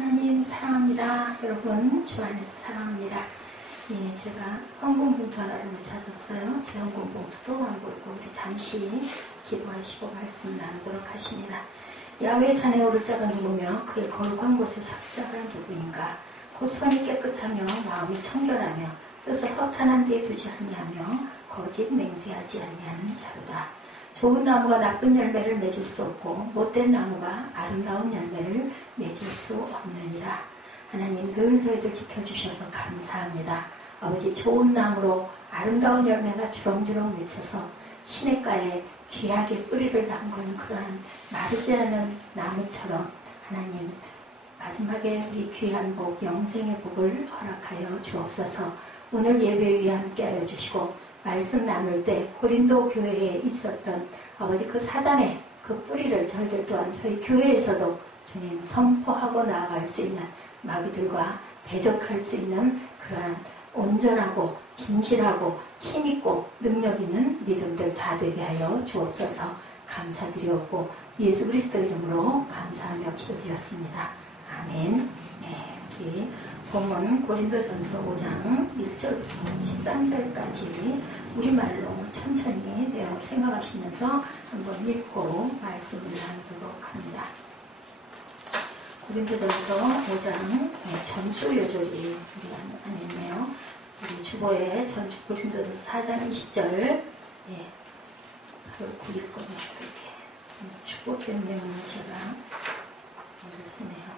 하나님 사랑합니다. 여러분 주 안에서 사랑합니다. 예, 제가 헌금봉투 하나를 찾았어요. 제 헌금봉투도 알고 있고 우리 잠시 기도하시고 말씀 나누도록 하십니다. 야훼 산에 오를 자가 누구며 그의 거룩한 곳에 설 자가 누구인가. 곧 손이 깨끗하며 마음이 청결하며 뜻을 허탄한 데에 두지 아니하며 거짓 맹세하지 아니하는 자로다. 좋은 나무가 나쁜 열매를 맺을 수 없고 못된 나무가 아름다운 열매를 맺을 수 없느니라. 하나님 늘 저희들 지켜주셔서 감사합니다. 아버지 좋은 나무로 아름다운 열매가 주렁주렁 맺혀서 시냇가에 귀하게 뿌리를 담근 그러한 마르지 않은 나무처럼 하나님 마지막에 우리 귀한 복, 영생의 복을 허락하여 주옵소서. 오늘 예배 위에 함께하여 주시고 말씀 나눌 때 고린도 교회에 있었던 아버지 그 사단의 그 뿌리를 저희들 또한 저희 교회에서도 주님 선포하고 나아갈 수 있는 마귀들과 대적할 수 있는 그러한 온전하고 진실하고 힘있고 능력 있는 믿음들 다 되게 하여 주옵소서. 감사드리옵고 예수 그리스도 이름으로 감사하며 기도드렸습니다. 아멘. 네, 우리 본문 고린도전서 5장 1절부터 13절까지 우리말로 천천히 내용을 생각하시면서 한번 읽고 말씀을 나누도록 합니다. 고린도전서 5장 전주 요절이 우리 안에 있네요. 우리 주보에 전주 고린도전서 4장 20절 바로 구일 거면 이렇게 주보 변명을 제가 쓰네요.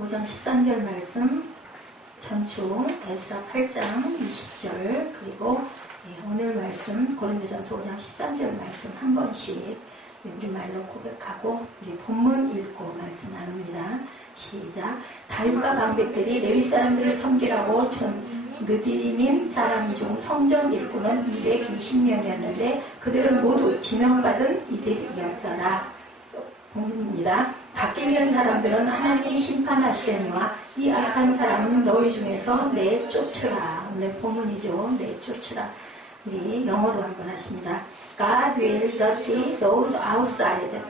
5장 13절 말씀 전주 에스라 8장 20절 그리고 오늘 말씀 고린도전서 5장 13절 말씀 한 번씩 우리말로 고백하고 우리 본문 읽고 말씀 나눕니다. 시작. 다윗과 방백들이 레위 사람들을 섬기라고 준 느디님 사람 중 성전 일꾼은 220명이었는데 그들은 모두 지명받은 이들이었더라. 본문입니다. 밖에 있는 사람들은 하나님이 심판하시려니와 이 악한 사람은 너희 중에서 내쫓으라. 오늘 본문이죠. 내쫓으라. 우리 영어로 한번 하십니다. God will judge those outside,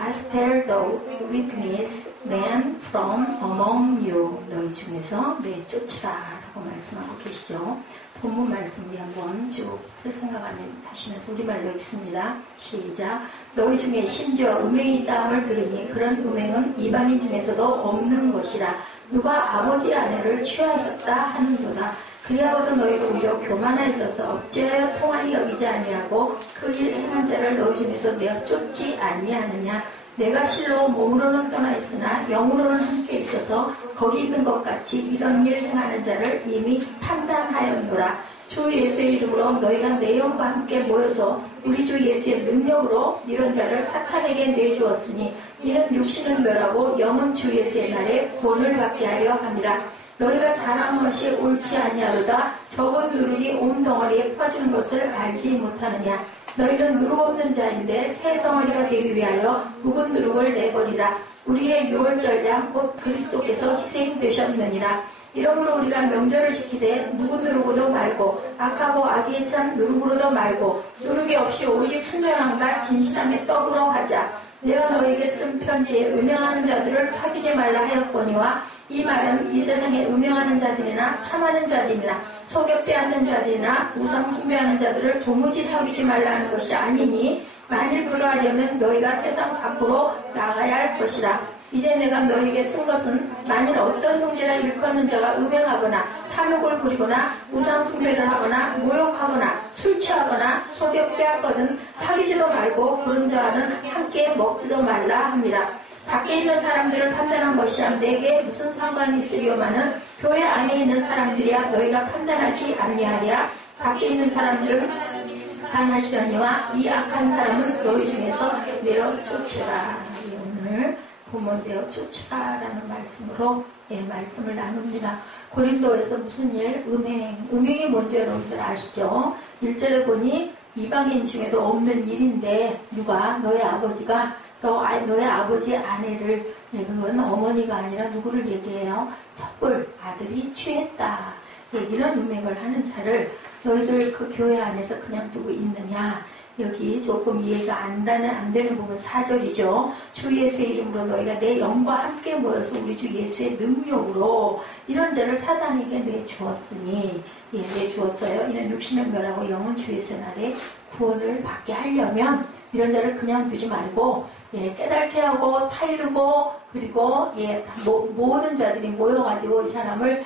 expel the wickedness man from among you. 너희 중에서 내쫓으라 라고 말씀하고 계시죠. 본문 말씀 우리 한번 쭉 생각하시면서 우리말로 읽습니다. 시작. 너희 중에 심지어 음행이 있다함을 들으니 그런 음행은 이방인 중에서도 없는 것이라. 누가 아버지 아내를 취하였다 하는도다. 그리하고도 너희가 오히려 교만해져서 어찌하여 통한이 여기지 아니하고 그 일 행한 자를 너희 중에서 내어 쫓지 아니하느냐. 내가 실로 몸으로는 떠나 있으나 영으로는 함께 있어서 거기 있는 것 같이 이런 일 행하는 자를 이미 판단하였노라. 주 예수의 이름으로 너희가 내 영과 함께 모여서 우리 주 예수의 능력으로 이런 자를 사탄에게 내주었으니 이는 육신은 멸하고 영은 주 예수의 날에 구원을 받게 하려 함이라. 너희가 잘한 것이 옳지 아니하도다. 적은 누룩이 온 덩어리에 퍼지는 것을 알지 못하느냐. 너희는 누룩 없는 자인데 새 덩어리가 되기 위하여 묵은 누룩을 내버리라. 우리의 유월절 양 곧 그리스도께서 희생되셨느니라. 이러므로 우리가 명절을 지키되 묵은 누룩으로도 말고 악하고 악의에 찬 누룩으로도 말고 누룩이 없이 오직 순전함과 진실함의 떡으로 하자. 내가 너희에게 쓴 편지에 음행하는 자들을 사귀지 말라 하였거니와 이 말은 이 세상에 음행하는 자들이나 탐하는 자들이나 속여 빼앗는 자들이나 우상 숭배하는 자들을 도무지 사귀지 말라는 것이 아니니 만일 그러하려면 너희가 세상 밖으로 나가야 할 것이라. 이제 내가 너희에게 쓴 것은 만일 어떤 형제나 일컫는 자가 음행하거나 탐욕을 부리거나 우상 숭배를 하거나 모욕하거나 술 취하거나 속여 빼앗거든 사귀지도 말고 그런 자와는 함께 먹지도 말라 합니다. 밖에 있는 사람들을 판단한 것이야 내게 무슨 상관이 있으려마는 교회 안에 있는 사람들이야 너희가 판단하지 아니하랴. 밖에 있는 사람들은 판단하시려니와 이 악한 사람은 너희 중에서 내어 쫓으라. 오늘 본문 내어 쫓으라라는 말씀으로 말씀을 나눕니다. 고린도에서 무슨 일? 음행이 뭔지 여러분들 아시죠? 1절에 보니 이방인 중에도 없는 일인데 누가 너의 아버지가 너의 아버지 아내를 그건 어머니가 아니라 누구를 얘기해요? 첩볼 아들이 취했다. 이런 음행을 하는 자를 너희들 그 교회 안에서 그냥 두고 있느냐? 여기 조금 이해가 안 되는 부분 4절이죠. 주 예수의 이름으로 너희가 내 영과 함께 모여서 우리 주 예수의 능력으로 이런 죄를 사단에게 내주었으니, 내주었어요. 이는 육신을 멸하고 영은 주 예수의 날에 구원을 받게 하려면 이런 자를 그냥 두지 말고 깨닫게 하고 타이르고, 그리고 모든 자들이 모여가지고 이 사람을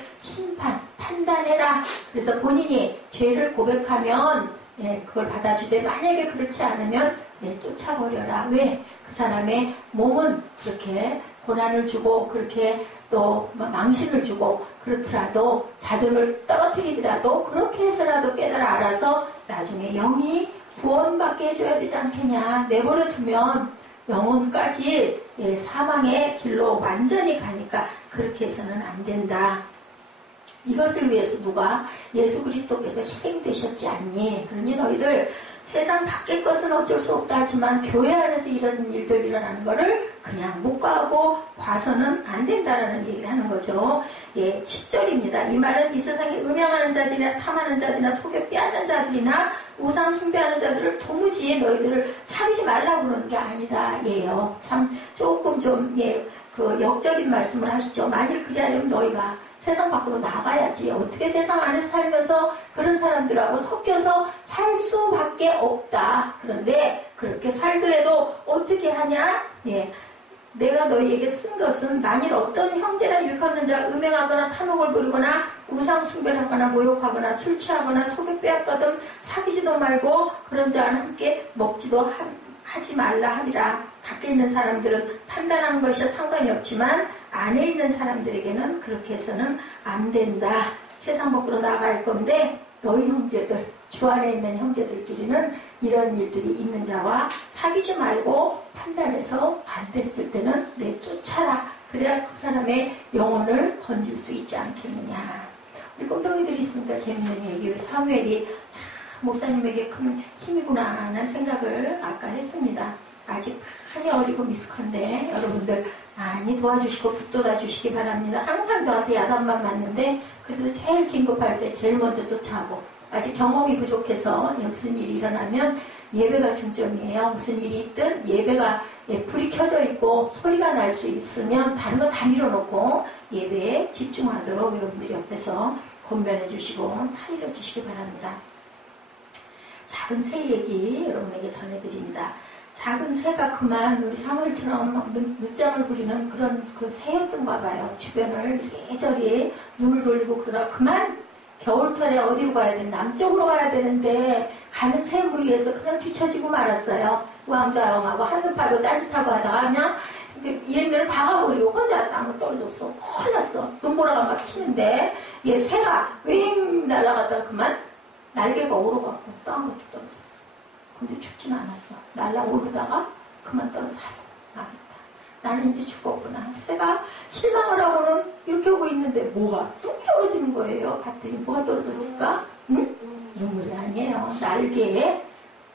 판단해라. 그래서 본인이 죄를 고백하면 그걸 받아주되, 만약에 그렇지 않으면 쫓아버려라. 왜? 그 사람의 몸은 그렇게 고난을 주고 그렇게 또 망신을 주고 그렇더라도, 자존을 떨어뜨리더라도 그렇게 해서라도 깨달아 알아서 나중에 영이 구원받게 해줘야 되지 않겠냐. 내버려 두면 영혼까지 사망의 길로 완전히 가니까 그렇게 해서는 안 된다. 이것을 위해서 누가? 예수 그리스도께서 희생되셨지 않니? 그러니 너희들 세상 밖의 것은 어쩔 수 없다 하지만 교회 안에서 이런 일들 일어나는 거를 그냥 묵과하고 봐서는 안 된다라는 얘기를 하는 거죠. 10절입니다. 이 말은 이 세상에 음양하는 자들이나 탐하는 자들이나 속여 빼앗는 자들이나 우상 숭배하는 자들을 도무지 너희들을 사귀지 말라고 그러는 게 아니다. 예요. 참 조금 좀 그 역적인 말씀을 하시죠. 만일 그리하려면 너희가 세상 밖으로 나가야지. 어떻게 세상 안에서 살면서 그런 사람들하고 섞여서 살 수밖에 없다. 그런데 그렇게 살더라도 어떻게 하냐? 내가 너희에게 쓴 것은 만일 어떤 형제나 일컫는 자 음행하거나 탐욕을 부리거나 우상 숭배를 하거나 모욕하거나 술 취하거나 속여 빼앗거든 사귀지도 말고 그런 자와 함께 먹지도 하지 말라 하리라. 밖에 있는 사람들은 판단하는 것이 상관이 없지만 안에 있는 사람들에게는 그렇게 해서는 안 된다. 세상 밖으로 나갈 건데 너희 형제들, 주 안에 있는 형제들끼리는 이런 일들이 있는 자와 사귀지 말고 판단해서 안 됐을 때는 내쫓아라. 그래야 그 사람의 영혼을 건질 수 있지 않겠느냐. 우리 꼼덩이들이 있으니까 재밌는 얘기. 사무엘이 참 목사님에게 큰 힘이구나 하는 생각을 아까 했습니다. 아직 많이 어리고 미숙한데 여러분들 많이 도와주시고 붙돋아 주시기 바랍니다. 항상 저한테 야단만 맞는데 그래도 제일 긴급할 때 제일 먼저 쫓아가고, 아직 경험이 부족해서 무슨 일이 일어나면 예배가 중점이에요. 무슨 일이 있든 예배가 불이 켜져 있고 소리가 날 수 있으면 다른 거 다 밀어놓고 예배에 집중하도록 여러분들이 옆에서 권면해 주시고 타일러 주시기 바랍니다. 작은 새 얘기 여러분에게 전해드립니다. 작은 새가 그만 우리 사무엘처럼 늦잠을 부리는 그런 그 새였던가 봐요. 주변을 이리저리 눈을 돌리고 그러다가 그만 겨울철에 어디로 가야 되는데 남쪽으로 가야 되는데 가는 새 무리에서 그냥 뒤처지고 말았어요. 우왕좌왕하고 한눈 팔고 딴짓하고 하다가 그냥 얘네들은 다 가버리고 혼자 나무 떨어졌어. 큰일 났어. 눈보라가 막 치는데 새가 윙 날아갔다가 그만 날개가 오르갖고 땅으로 떨어졌어. 근데 죽지는 않았어. 날아오르다가 그만 떨어져. 망했다. 나는 이제 죽었구나. 새가 실망을 하고는 이렇게 오고 있는데 뭐가 뚝 떨어지는 거예요. 봤더니 뭐가 떨어졌을까? 응? 눈물이 아니에요. 날개에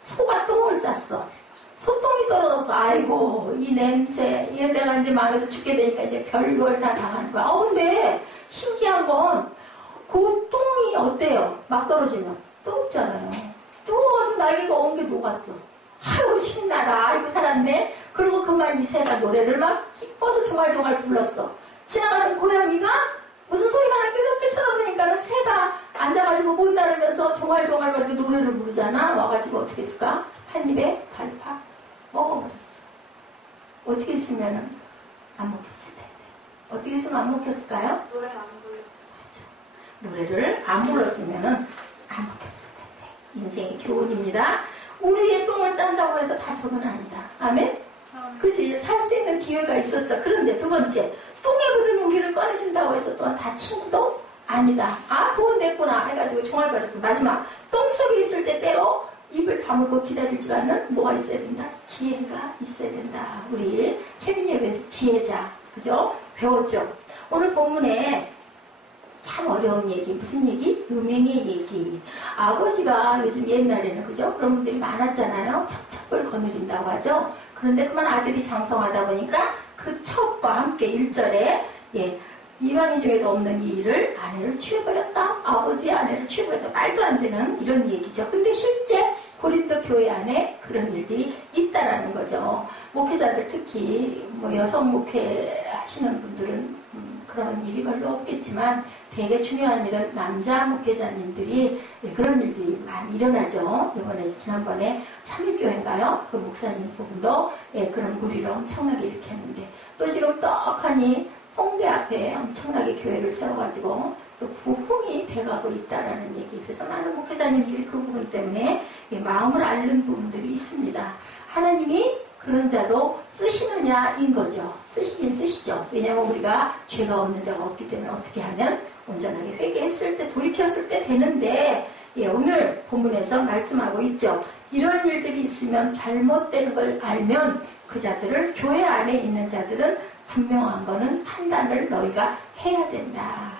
소가 똥을 쌌어. 소똥이 떨어져서 아이고 이 냄새 얘 내가 이제 망해서 죽게 되니까 이제 별걸 다 당하는 거야. 근데 신기한 건 그 똥이 어때요? 막 떨어지면 뜨겁잖아요. 뜨거워서 날개가 온 게 녹았어. 아유 신나라. 아이고 살았네. 그리고 그만 이 새가 노래를 막 기뻐서 조갈조갈 불렀어. 지나가는 고양이가 무슨 소리가 나게 이렇게 쳐다보니까는 새가 앉아가지고 못 나르면서 조갈조갈 그렇게 노래를 부르잖아. 와가지고 어떻게 했을까? 한 입에 발팍 먹어버렸어. 어떻게 했으면 안 먹혔을 텐데. 어떻게 했으면 안 먹혔을까요? 노래를 안 불렀어. 맞아. 노래를 안 불렀으면은 안 먹혔을 텐데. 인생의 교훈입니다. 우리의 똥을 싼다고 해서 다 저건 아니다. 아멘? 그치? 살 수 있는 기회가 있었어. 그런데 두 번째, 똥에 묻은 우리를 꺼내준다고 해서 또 다 친구도 아니다. 아, 그건 냈구나 해가지고 종알거렸어. 마지막, 똥 속에 있을 때 때로 입을 다물고 기다리지만은 뭐가 있어야 된다? 지혜가 있어야 된다. 우리 세민예배에서 지혜자, 그죠? 배웠죠? 오늘 본문에 참 어려운 얘기, 무슨 얘기? 음행의 얘기. 아버지가 요즘 옛날에는, 그죠? 그런 분들이 많았잖아요. 첩첩을 거느린다고 하죠. 그런데 그만 아들이 장성하다 보니까 그 첩과 함께 1절에, 이방인 중에도 없는 이 일을 아내를 취해버렸다. 아버지의 아내를 취해버렸다. 말도 안 되는 이런 얘기죠. 근데 실제 고린도 교회 안에 그런 일들이 있다라는 거죠. 목회자들 특히 뭐 여성 목회 하시는 분들은 그런 일이 별로 없겠지만 되게 중요한 일은 남자 목회자님들이 그런 일들이 많이 일어나죠. 이번에 지난번에 3일교회인가요? 그 목사님 부분도 그런 무리를 엄청나게 일으켰는데 또 지금 떡하니 홍대 앞에 엄청나게 교회를 세워가지고 또 부흥이 돼가고 있다라는 얘기. 그래서 많은 목회자님들이 그 부분 때문에 마음을 앓는 부분들이 있습니다. 하나님이 그런 자도 쓰시느냐인 거죠. 쓰시긴 쓰시죠. 왜냐하면 우리가 죄가 없는 자가 없기 때문에 어떻게 하면 온전하게 회개했을 때 돌이켰을 때 되는데 오늘 본문에서 말씀하고 있죠. 이런 일들이 있으면 잘못된 걸 알면 그 자들을 교회 안에 있는 자들은 분명한 거는 판단을 너희가 해야 된다.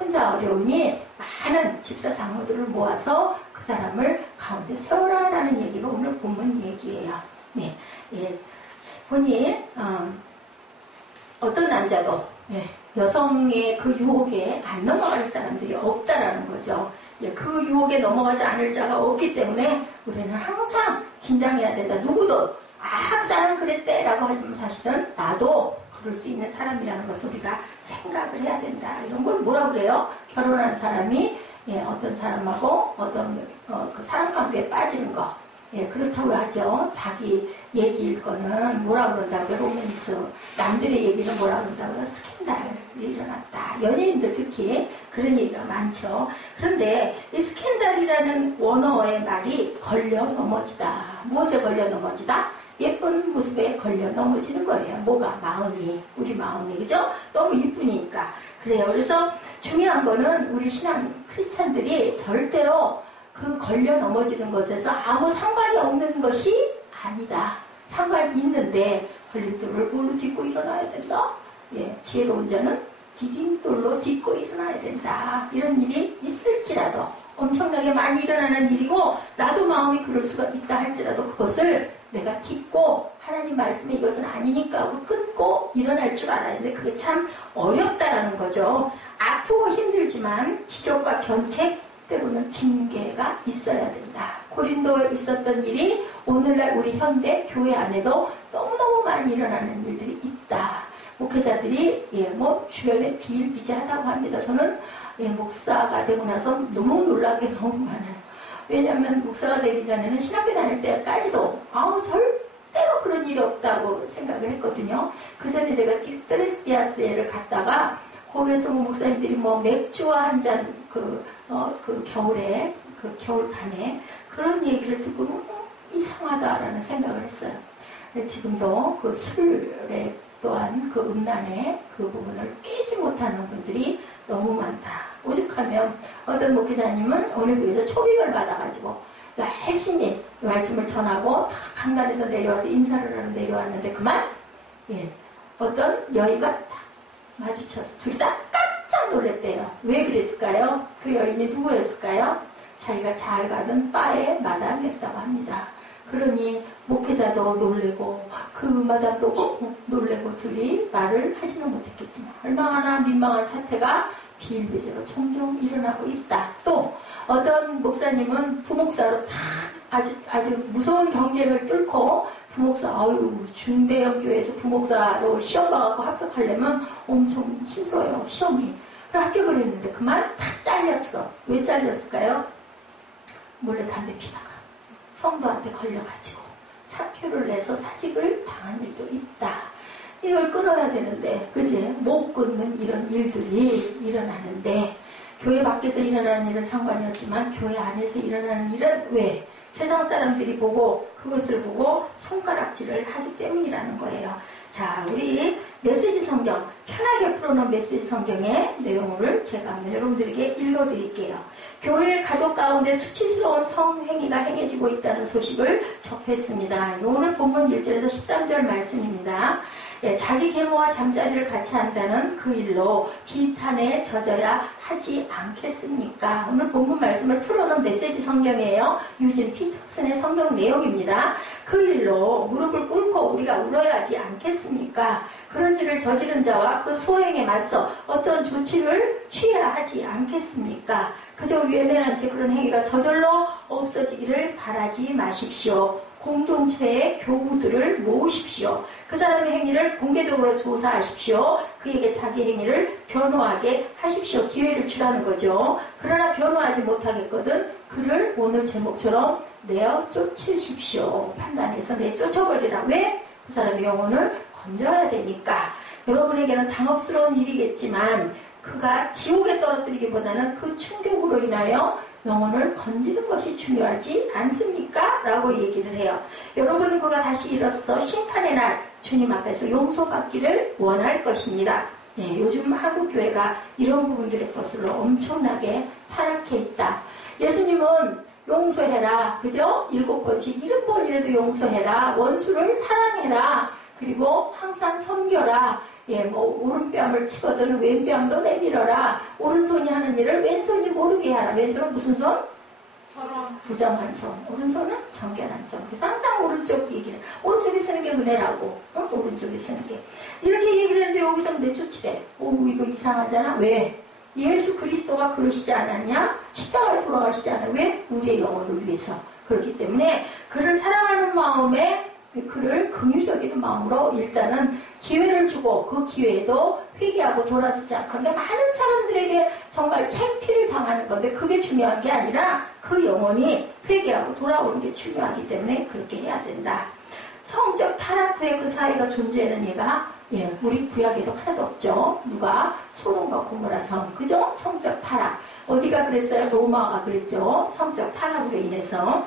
혼자 어려우니 많은 집사 장로들을 모아서 그 사람을 가운데 세워라라는 얘기가 오늘 본문 얘기예요. 네, 보니 어떤 남자도 여성의 그 유혹에 안 넘어갈 사람들이 없다라는 거죠. 그 유혹에 넘어가지 않을 자가 없기 때문에 우리는 항상 긴장해야 된다. 누구도 항상 그랬대 라고 하지만 사실은 나도 그럴 수 있는 사람이라는 것을 우리가 생각을 해야 된다. 이런 걸 뭐라 그래요? 결혼한 사람이 어떤 사람하고 어떤 그 사람 관계에 빠지는 거. 그렇다고 하죠. 자기 얘기일 거는 뭐라 그런다고요? 로맨스. 남들의 얘기는 뭐라 그런다고요? 스캔들이 일어났다. 연예인들 특히 그런 얘기가 많죠. 그런데 이 스캔들이라는 원어의 말이 걸려 넘어지다. 무엇에 걸려 넘어지다? 예쁜 모습에 걸려 넘어지는 거예요. 뭐가? 마음이. 우리 마음이. 그죠? 너무 이쁘니까. 그래요. 그래서 중요한 거는 우리 신앙 크리스찬들이 절대로 그 걸려 넘어지는 것에서 아무 상관이 없는 것이 아니다. 상관이 있는데 걸림돌을 뭘로 딛고 일어나야 된다. 지혜로운 자는 디딤돌로 딛고 일어나야 된다. 이런 일이 있을지라도 엄청나게 많이 일어나는 일이고 나도 마음이 그럴 수가 있다 할지라도 그것을 내가 딛고 하나님 말씀에 이것은 아니니까 하고 끊고 일어날 줄 알아야 되는데 그게 참 어렵다라는 거죠. 아프고 힘들지만 지적과 견책 때로는 징계가 있어야 된다. 고린도에 있었던 일이 오늘날 우리 현대 교회 안에도 너무너무 많이 일어나는 일들이 있다. 목회자들이 주변에 비일비재하다고 합니다. 저는 목사가 되고 나서 너무 놀란 게 너무 많아요. 왜냐하면 목사가 되기 전에는 신학교 다닐 때까지도 절대로 그런 일이 없다고 생각을 했거든요. 그 전에 제가 트레스디아스에를 갔다가 거기에서 목사님들이 맥주와 한 잔 그 겨울에 그 겨울밤에 그런 얘기를 듣고 너무 이상하다라는 생각을 했어요. 지금도 그 술에 또한 그 음란의 그 부분을 깨지 못하는 분들이 너무 많다. 오죽하면 어떤 목회자님은 오늘 교회에서 초빙을 받아가지고 열심히 말씀을 전하고 다 강단에서 내려와서 인사를 하러 내려왔는데 그만 어떤 여인과 딱 마주쳐서 둘이 다 깜짝 놀랐대요. 왜 그랬을까요? 그 여인이 누구였을까요? 자기가 잘 가던 바의 마담이었다고 합니다. 그러니 목회자도 놀래고 그 마담도 놀래고 둘이 말을 하지는 못했겠지만 얼마나 민망한 사태가 비일비재로 종종 일어나고 있다. 또 어떤 목사님은 부목사로 아주 무서운 경쟁을 뚫고 부목사 중대형 교회에서 부목사로 시험 봐갖고 합격하려면 엄청 힘들어요. 시험이. 그래서 합격을 했는데 그만 다 잘렸어. 왜 잘렸을까요? 몰래 담배 피다가 성도한테 걸려가지고 사표를 내서 사직을 당한 일도 있다. 이걸 끊어야 되는데 그지? 못 끊는 이런 일들이 일어나는데 교회 밖에서 일어나는 일은 상관이 없지만 교회 안에서 일어나는 일은 왜? 세상 사람들이 보고 그것을 보고 손가락질을 하기 때문이라는 거예요. 자, 우리 메시지 성경, 편하게 풀어놓은 메시지 성경의 내용을 제가 한번 여러분들에게 읽어드릴게요. 교회 가족 가운데 수치스러운 성행위가 행해지고 있다는 소식을 접했습니다. 오늘 본문 1절에서 13절 말씀입니다. 자기 계모와 잠자리를 같이 한다는 그 일로 비탄에 젖어야 하지 않겠습니까? 오늘 본문 말씀을 풀어놓은 메시지 성경이에요. 유진 피터슨의 성경 내용입니다. 그 일로 무릎을 꿇고 우리가 울어야 하지 않겠습니까? 그런 일을 저지른 자와 그 소행에 맞서 어떤 조치를 취해야 하지 않겠습니까? 그저 외면한 채 그런 행위가 저절로 없어지기를 바라지 마십시오. 공동체의 교우들을 모으십시오. 그 사람의 행위를 공개적으로 조사하십시오. 그에게 자기 행위를 변호하게 하십시오. 기회를 주라는 거죠. 그러나 변호하지 못하겠거든 그를 오늘 제목처럼 내어 쫓으십시오. 판단해서 내쫓아버리라. 왜? 그 사람의 영혼을 건져야 되니까. 여러분에게는 당혹스러운 일이겠지만 그가 지옥에 떨어뜨리기보다는 그 충격으로 인하여 영혼을 건지는 것이 중요하지 않습니까? 라고 얘기를 해요. 여러분은 그가 다시 일어서서 심판의 날 주님 앞에서 용서받기를 원할 것입니다. 요즘 한국교회가 이런 부분들의 것으로 엄청나게 타락해 있다. 예수님은 용서해라. 그죠? 7번씩 7번이라도 용서해라. 원수를 사랑해라. 그리고 항상 섬겨라. 오른뺨을 치거든 왼뺨도 내밀어라. 오른손이 하는 일을 왼손이 모르게 하라. 왼손은 무슨 손? 부정한 손. 오른손은 정결한 손. 그래서 항상 오른쪽 얘기를. 오른쪽에 쓰는 게 은혜라고. 오른쪽에 쓰는 게. 이렇게 얘기를 했는데 여기서 내쫓으래. 이거 이상하잖아. 왜? 예수 그리스도가 그러시지 않았냐? 십자가에 돌아가시지 않아요. 왜? 우리의 영혼을 위해서. 그렇기 때문에 그를 사랑하는 마음에 그를 긍휼적인 마음으로 일단은 기회를 주고 그 기회에도 회개하고 돌아서지 않고 그러니까 많은 사람들에게 정말 창피를 당하는 건데 그게 중요한 게 아니라 그 영혼이 회개하고 돌아오는 게 중요하기 때문에 그렇게 해야 된다. 성적 타락 후에 그 사이가 존재하는 예가 우리 구약에도 하나도 없죠. 누가? 소돔과 고모라 성. 그죠? 성적 타락. 어디가 그랬어요? 로마가 그랬죠. 성적 타락으로 인해서.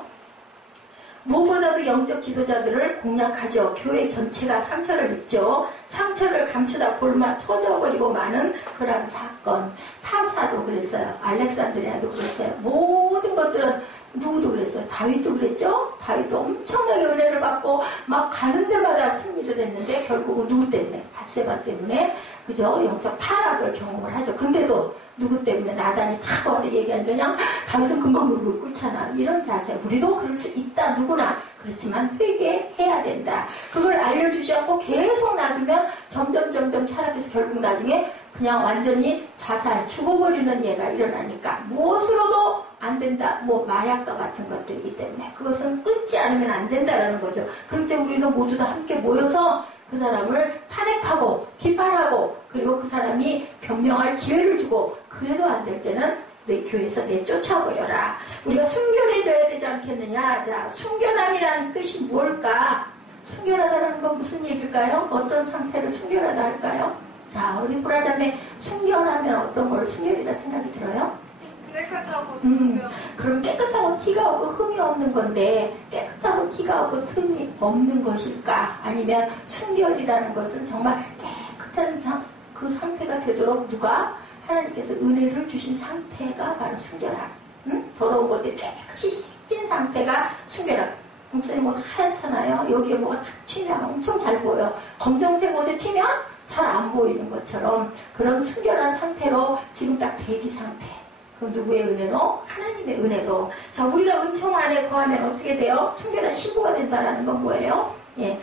무엇보다도 영적 지도자들을 공략하죠. 교회 전체가 상처를 입죠. 상처를 감추다 골마 터져버리고 많은 그런 사건. 파사도 그랬어요. 알렉산드리아도 그랬어요. 모든 것들은 누구도 그랬어요. 다윗도 그랬죠. 다윗도 엄청나게 은혜를 받고 막 가는 데마다 승리를 했는데 결국은 누구 때문에? 밧세바 때문에 그죠? 영적 타락을 경험을 하죠. 근데도 누구 때문에? 나단이 탁 와서 얘기하면 그냥 다윗은 금방 무릎을 꿇잖아. 이런 자세. 우리도 그럴 수 있다. 누구나. 그렇지만 회개해야 된다. 그걸 알려주지 않고 계속 놔두면 점점 타락해서 결국 나중에 그냥 완전히 자살, 죽어버리는 예가 일어나니까 무엇으로도 안 된다. 마약과 같은 것들이기 때문에 그것은 끊지 않으면 안 된다라는 거죠. 그럴 때 우리는 모두 다 함께 모여서 그 사람을 탄핵하고 비판하고 그리고 그 사람이 변명할 기회를 주고 그래도 안 될 때는 내 교회에서 내쫓아버려라. 우리가 순결해져야 되지 않겠느냐. 자, 순결함이라는 뜻이 뭘까? 순결하다는 건 무슨 얘기일까요? 어떤 상태를 순결하다 할까요? 자, 우리 보라자매 순결하면 어떤 걸 순결이라 생각이 들어요? 깨끗하고 그럼 깨끗하고 티가 없고 흠이 없는 건데 깨끗하고 티가 없고 흠이 없는 것일까? 아니면 순결이라는 것은 정말 깨끗한 그 상태가 되도록 누가? 하나님께서 은혜를 주신 상태가 바로 순결함. 더러운 것들이 깨끗이 씻긴 상태가 순결함. 목사님 하얗잖아요. 여기에 뭐가 탁 튀면 엄청 잘 보여. 검정색 옷에 튀면 잘 안 보이는 것처럼 그런 순결한 상태로 지금 딱 대기 상태. 그 누구의 은혜로? 하나님의 은혜로. 자, 우리가 은총 안에 거하면 어떻게 돼요? 순결한 신부가 된다라는 건 뭐예요? 그게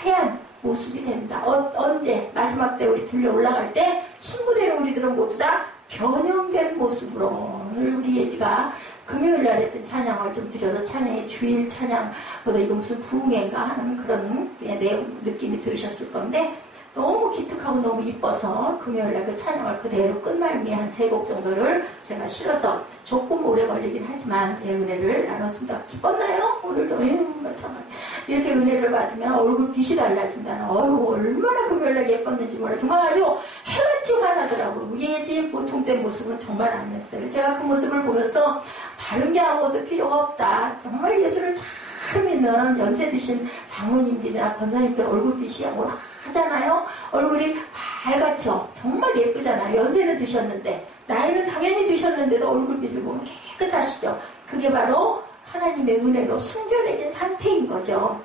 하얀 모습이 된다. 언제? 마지막 때 우리 들려 올라갈 때 신부되는 우리들은 모두 다 변형된 모습으로. 우리 예지가 금요일 날 했던 찬양을 좀 드려서 찬양의 주일 찬양보다 이거 무슨 부흥회인가 하는 그런 느낌이 들으셨을 건데 너무 기특하고 너무 이뻐서 금요일날 그 찬양을 그대로 끝말미에 한 3곡 정도를 제가 실어서 조금 오래 걸리긴 하지만 은혜를 나눴습니다. 기뻤나요? 오늘도 참 이렇게 은혜를 받으면 얼굴 빛이 달라진다는 얼마나 금요일날 예뻤는지 몰라. 정말 아주 해같이 환하더라고요. 우리 예지 보통 때 모습은 정말 아니었어요. 제가 그 모습을 보면서 다른 게 아무것도 필요가 없다. 정말 예수를 참 믿는 연세 드신 장모님들이나 권사님들 얼굴빛이 오락하잖아요. 얼굴이 밝았죠. 정말 예쁘잖아요. 연세는 드셨는데 나이는 당연히 드셨는데도 얼굴빛을 보면 깨끗하시죠. 그게 바로 하나님의 은혜로 순결해진 상태인 거죠.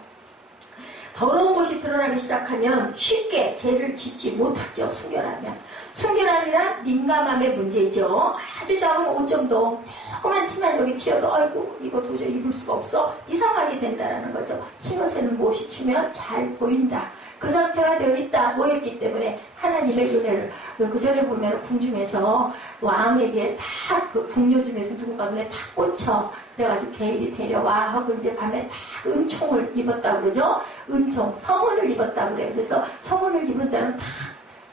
더러운 것이 드러나기 시작하면 쉽게 죄를 짓지 못하죠. 순결하면. 순결함이란 민감함의 문제죠. 아주 작은 옷 정도 조그만 티만 여기 튀어도 아이고 이거 도저히 입을 수가 없어. 이 상황이 된다는 거죠. 흰옷에는 못이 튀면 잘 보인다. 그 상태가 되어 있다. 뭐였기 때문에 하나님의 은혜를. 그 전에 보면 궁중에서 왕에게 다 그 궁녀 중에서 누군가 눈에 다 꽂혀. 그래가지고 개인이 데려와 하고 이제 밤에 다 은총을 입었다 그러죠. 은총, 성은을 입었다 그래. 그래서 성은을 입은 자는 다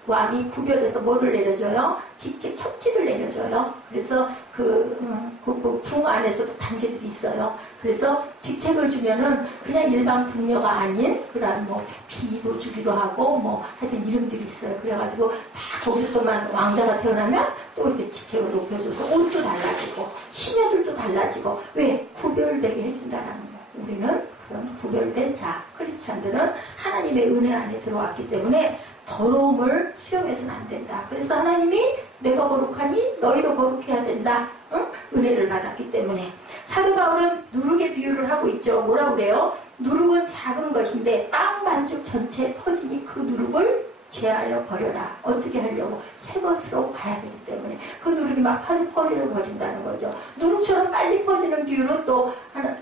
왕이 구별해서 뭐를 내려줘요? 직책 첩지를 내려줘요. 그래서 궁 안에서도 단계들이 있어요. 그래서 직책을 주면은 그냥 일반 궁녀가 아닌 그런 뭐 비도 주기도 하고 뭐 하여튼 이름들이 있어요. 그래가지고 다 거기서 또만 왕자가 태어나면 또 이렇게 직책을 높여줘서 옷도 달라지고 시녀들도 달라지고 왜? 구별되게 해준다라는 거예요. 우리는 그런 구별된 자, 크리스찬들은 하나님의 은혜 안에 들어왔기 때문에 더러움을 수용해서는 안 된다. 그래서 하나님이 내가 거룩하니 너희도 거룩해야 된다. 응? 은혜를 받았기 때문에. 사도 바울은 누룩의 비유를 하고 있죠. 뭐라고 그래요? 누룩은 작은 것인데 빵 반죽 전체에 퍼지니 그 누룩을 죄하여 버려라. 어떻게 하려고? 새 것으로 가야 되기 때문에 그 누룩이 막 퍼져버린다는 거죠. 누룩처럼 빨리 퍼지는 비유로 또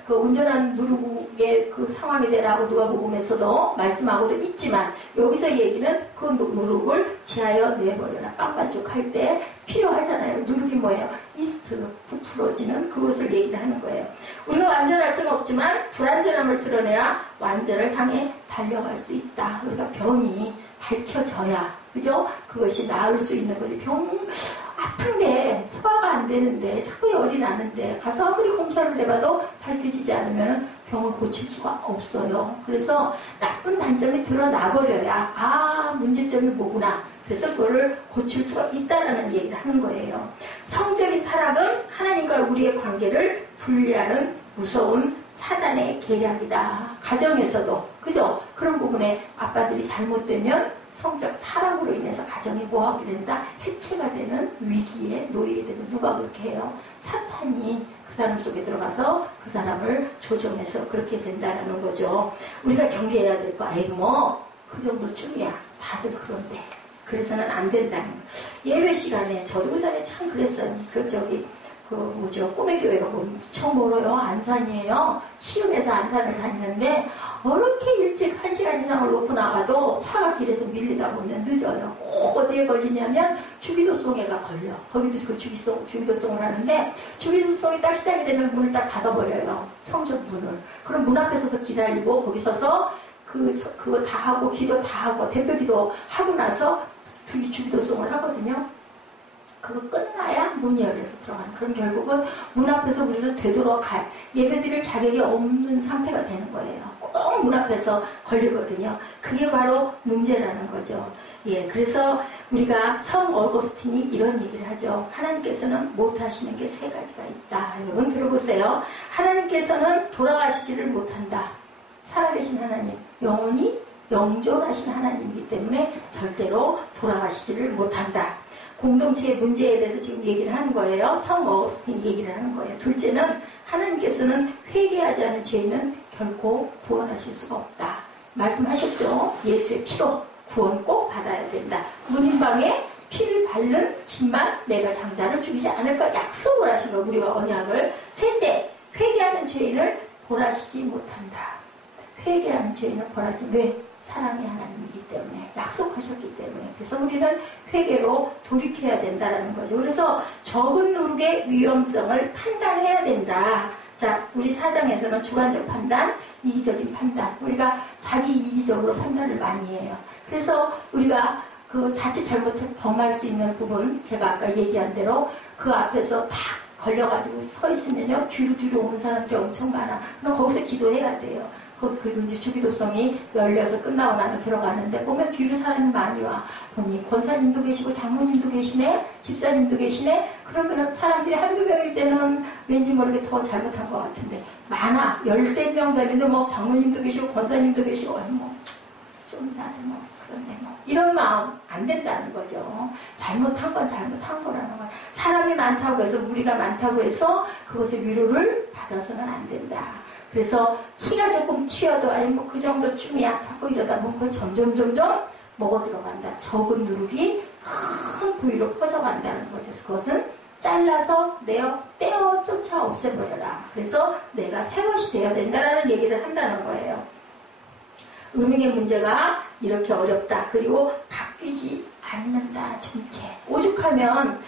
그 온전한 누룩의 그 상황이 되라고 누가복음에서도 말씀하고도 있지만 여기서 얘기는 그 누룩을 죄하여 내버려라. 빵 반죽할 때 필요하잖아요. 누룩이 뭐예요? 이스트, 부풀어지는 그것을 얘기를 하는 거예요. 우리가 완전할 수는 없지만 불완전함을 드러내야 완전을 향해 달려갈 수 있다. 우리가 병이 밝혀져야, 그죠? 그것이 나을 수 있는 거지. 아픈데, 소화가 안 되는데, 자꾸 열이 나는데, 가서 아무리 검사를 해봐도 밝혀지지 않으면 병을 고칠 수가 없어요. 그래서 나쁜 단점이 드러나버려야, 문제점이 뭐구나. 그래서 그거를 고칠 수가 있다는 얘기를 하는 거예요. 성적인 타락은 하나님과 우리의 관계를 분리하는 무서운 사단의 계략이다. 가정에서도, 그죠? 그런 부분에 아빠들이 잘못되면 성적 타락으로 인해서 가정이 뭐하게 된다? 해체가 되는 위기에 놓이게 되는. 누가 그렇게 해요? 사탄이 그 사람 속에 들어가서 그 사람을 조종해서 그렇게 된다는 거죠. 우리가 경계해야 될 거, 그 정도쯤이야. 다들 그런데. 그래서는 안 된다는 거. 예배 시간에, 저도 그 전에 참 그랬어요. 꿈의 교회가 무척 멀어요. 안산이에요. 시흥에서 안산을 다니는데, 이렇게 일찍 1시간 이상을 놓고 나가도 차가 길에서 밀리다 보면 늦어요. 꼭 어디에 걸리냐면, 주기도송에가 걸려. 거기도 그 주기도송을 하는데, 주기도송이 딱 시작이 되면 문을 딱 닫아버려요. 성전 문을. 그럼 문 앞에 서서 기다리고, 거기 서서 그거 다 하고, 기도 다 하고, 대표 기도 하고 나서, 주기도송을 하거든요. 그거 끝나야 문이 열려서 들어가는. 그럼 결국은 문 앞에서 우리는 되돌아갈 예배드릴 자격이 없는 상태가 되는 거예요. 꼭 문 앞에서 걸리거든요. 그게 바로 문제라는 거죠. 예, 그래서 우리가 성 어거스틴이 이런 얘기를 하죠. 하나님께서는 못하시는 게 3가지가 있다. 여러분 들어보세요. 하나님께서는 돌아가시지를 못한다. 살아계신 하나님, 영원히 영존하신 하나님이기 때문에 절대로 돌아가시지를 못한다. 공동체의 문제에 대해서 지금 얘기를 하는 거예요. 성 어거스틴이 얘기를 하는 거예요. 둘째는 하나님께서는 회개하지 않은 죄인은 결코 구원하실 수가 없다. 말씀하셨죠. 예수의 피로 구원 꼭 받아야 된다. 문인방에 피를 바른 집만 내가 장자를 죽이지 않을까 약속을 하신 거, 우리와 언약을. 셋째, 회개하는 죄인을 벌하시지 못한다. 회개하는 죄인을 벌하시지. 왜? 사랑의 하나님이기 때문에, 약속하셨기 때문에. 그래서 우리는 회개로 돌이켜야 된다는 거죠. 그래서 적은 누룩의 위험성을 판단해야 된다. 자, 우리 사장에서는 주관적 판단, 이기적인 판단. 우리가 자기 이기적으로 판단을 많이 해요. 그래서 우리가 그 자칫 잘못해 범할 수 있는 부분, 제가 아까 얘기한 대로 그 앞에서 탁 걸려가지고 서 있으면요, 뒤로 오는 사람들이 엄청 많아. 그럼 거기서 기도해야 돼요. 그리고 이제 주기도성이 열려서 끝나고 나면 들어가는데, 보면 뒤로 사람이 많이 와. 보니 권사님도 계시고 장모님도 계시네, 집사님도 계시네. 그러면 사람들이 한두 명일 때는 왠지 모르게 더 잘못한 것 같은데, 많아. 10명 되는데 뭐 장모님도 계시고 권사님도 계시고, 좀 나도 그런데 이런 마음 안 된다는 거죠. 잘못한 건 잘못한 거라는 거야. 사람이 많다고 해서, 무리가 많다고 해서 그것의 위로를 받아서는 안 된다. 그래서 키가 조금 튀어도 아니 뭐 그 정도쯤이야 자꾸 이러다 보면 그 점점 먹어 들어간다. 적은 누룩이 큰 부위로 퍼져간다는 거죠. 그것은 잘라서 떼어 쫓아 없애버려라. 그래서 내가 새 것이 되어야 된다라는 얘기를 한다는 거예요. 음행의 문제가 이렇게 어렵다. 그리고 바뀌지 않는다. 전체 오죽하면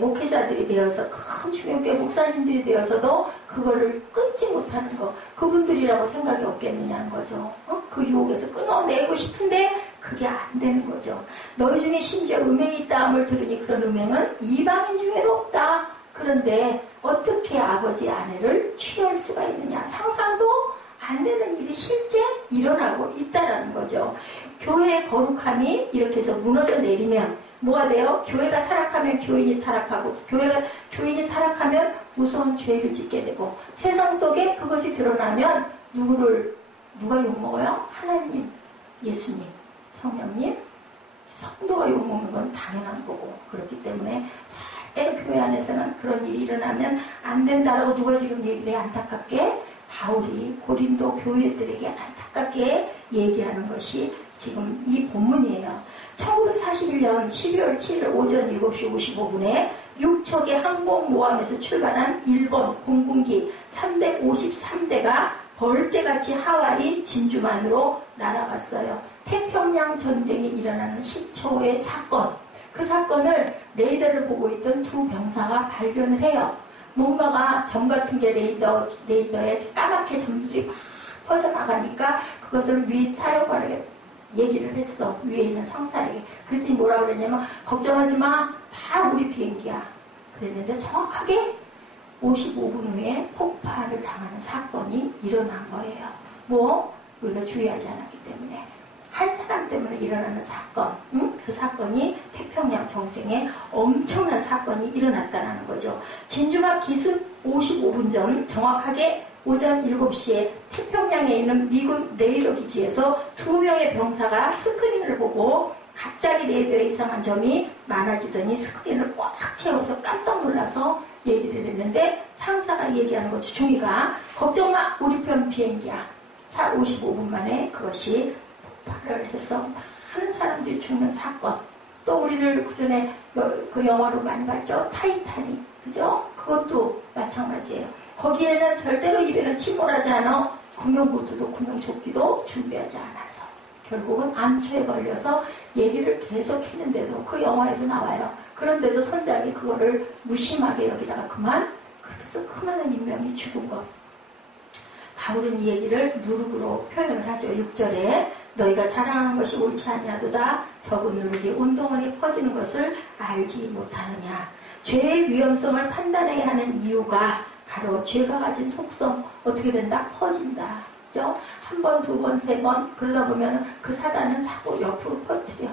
목회자들이 되어서 큰 주님교회 목사님들이 되어서도 그거를 끊지 못하는 거 그분들이라고 생각이 없겠느냐는 거죠. 그 유혹에서 끊어내고 싶은데 그게 안 되는 거죠. 너희 중에 심지어 음행이 있다함을 들으니 그런 음행은 이방인 중에도 없다. 그런데 어떻게 아버지 아내를 취할 수가 있느냐. 상상도 안 되는 일이 실제 일어나고 있다라는 거죠. 교회의 거룩함이 이렇게 해서 무너져 내리면 뭐가 돼요? 교회가 타락하면 교인이 타락하고 교인이 타락하면 무서운 죄를 짓게 되고 세상 속에 그것이 드러나면 누가 욕먹어요? 하나님, 예수님, 성령님, 성도가 욕먹는 건 당연한 거고 그렇기 때문에 절대로 교회 안에서는 그런 일이 일어나면 안 된다라고 누가 지금 얘기해 안타깝게 바울이 고린도 교회들에게 안타깝게 얘기하는 것이 지금 이 본문이에요. 1941년 12월 7일 오전 7시 55분에 6척의 항공모함에서 출발한 일본 공군기 353대가 벌떼같이 하와이 진주만으로 날아갔어요. 태평양 전쟁이 일어나는 10초 후의 사건. 그 사건을 레이더를 보고 있던 두 병사가 발견을 해요. 뭔가가 점 같은 게 레이더에 까맣게 점들이 막 퍼져나가니까 그것을 위 사령관에게 얘기를 했어. 위에 있는 상사에게. 그랬더니 뭐라고 그랬냐면 걱정하지 마. 다 우리 비행기야. 그랬는데 정확하게 55분 후에 폭발을 당하는 사건이 일어난 거예요. 우리가 주의하지 않았기 때문에. 한 사람 때문에 일어나는 사건, 그 사건이 태평양 전쟁에 엄청난 사건이 일어났다는 거죠. 진주막 기습 55분 전 정확하게 오전 7시에 태평양에 있는 미군 레이더 기지에서 2명의 병사가 스크린을 보고 갑자기 레이더에 이상한 점이 많아지더니 스크린을 꽉 채워서 깜짝 놀라서 얘기를 했는데 상사가 얘기하는 거죠. 중위가 걱정마 우리 편 비행기야. 55분 만에 그것이 폭발을 해서 많은 사람들이 죽는 사건. 또 우리들 그전에 그 영화로 많이 봤죠. 타이타닉. 그죠? 그것도 마찬가지예요. 거기에는 절대로 입에는 침몰하지 않아 구명보트도 구명조끼도 준비하지 않았어. 결국은 암초에 걸려서 얘기를 계속 했는데도 그 영화에도 나와요. 그런데도 선장이 그거를 무심하게 여기다가 그렇게 해서 그 많은 인명이 죽은 것. 바울은 이 얘기를 누룩으로 표현을 하죠. 6절에 너희가 자랑하는 것이 옳지 아니하도다. 적은 누룩이 온 동안에 퍼지는 것을 알지 못하느냐. 죄의 위험성을 판단해야 하는 이유가 바로 죄가 가진 속성 어떻게 된다? 퍼진다. 그죠? 한 번, 두 번, 세 번 그러다 보면 그 사단은 자꾸 옆으로 퍼뜨려.